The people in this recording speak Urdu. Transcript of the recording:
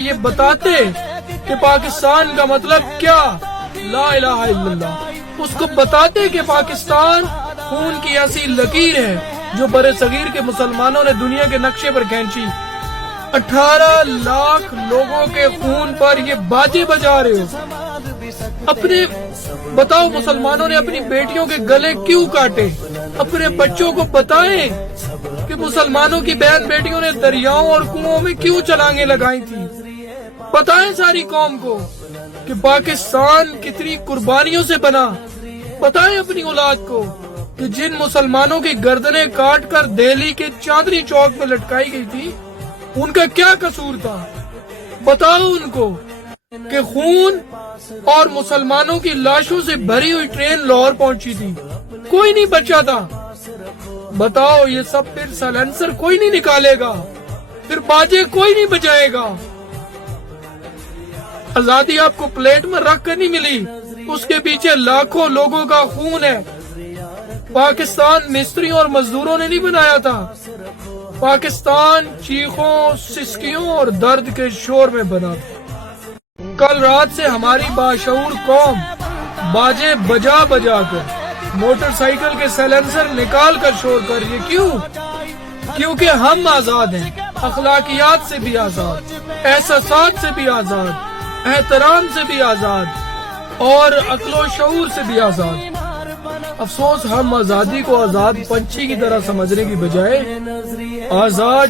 یہ بتاتے کہ پاکستان کا مطلب کیا، لا الہ الا اللہ، اس کو بتاتے کہ پاکستان خون کی ایسی لکیر ہے جو برِ صغیر کے مسلمانوں نے دنیا کے نقشے پر کھینچی۔ 18 لاکھ لوگوں کے خون پر یہ باجے بجا رہے ہو۔ اپنے بتاؤ مسلمانوں نے اپنی بیٹیوں کے گلے کیوں کاٹے؟ اپنے بچوں کو بتائیں کہ مسلمانوں کی بہن بیٹیوں نے دریاؤں اور کنووں میں کیوں چھلانگیں لگائی تھی۔ بتائیں ساری قوم کو کہ پاکستان کتنی قربانیوں سے بنا۔ بتائیں اپنی اولاد کو کہ جن مسلمانوں کی گردنیں کاٹ کر دہلی کے چاندنی چوک میں لٹکائی گئی تھی ان کا کیا قصور تھا۔ بتاؤ ان کو کہ خون اور مسلمانوں کی لاشوں سے بھری ہوئی ٹرین لاہور پہنچی تھی، کوئی نہیں بچا تھا۔ بتاؤ یہ سب پھر سائلنسر کوئی نہیں نکالے گا، پھر باجے کوئی نہیں بجائے گا۔ آزادی آپ کو پلیٹ میں رکھ کر نہیں ملی، اس کے پیچھے لاکھوں لوگوں کا خون ہے۔ پاکستان مستریوں اور مزدوروں نے نہیں بنایا تھا، پاکستان چیخوں، سسکیوں اور درد کے شور میں بنا تھا۔ کل رات سے ہماری باشعور قوم باجے بجا بجا کر، موٹر سائیکل کے سائلنسر نکال کر شور کر رہی ہے۔ کیوں؟ کیونکہ ہم آزاد ہیں، اخلاقیات سے بھی آزاد، احساسات سے بھی آزاد، احترام سے بھی آزاد اور عقل و شعور سے بھی آزاد۔ افسوس ہم آزادی کو آزاد پنچھی کی طرح سمجھنے کی بجائے آزاد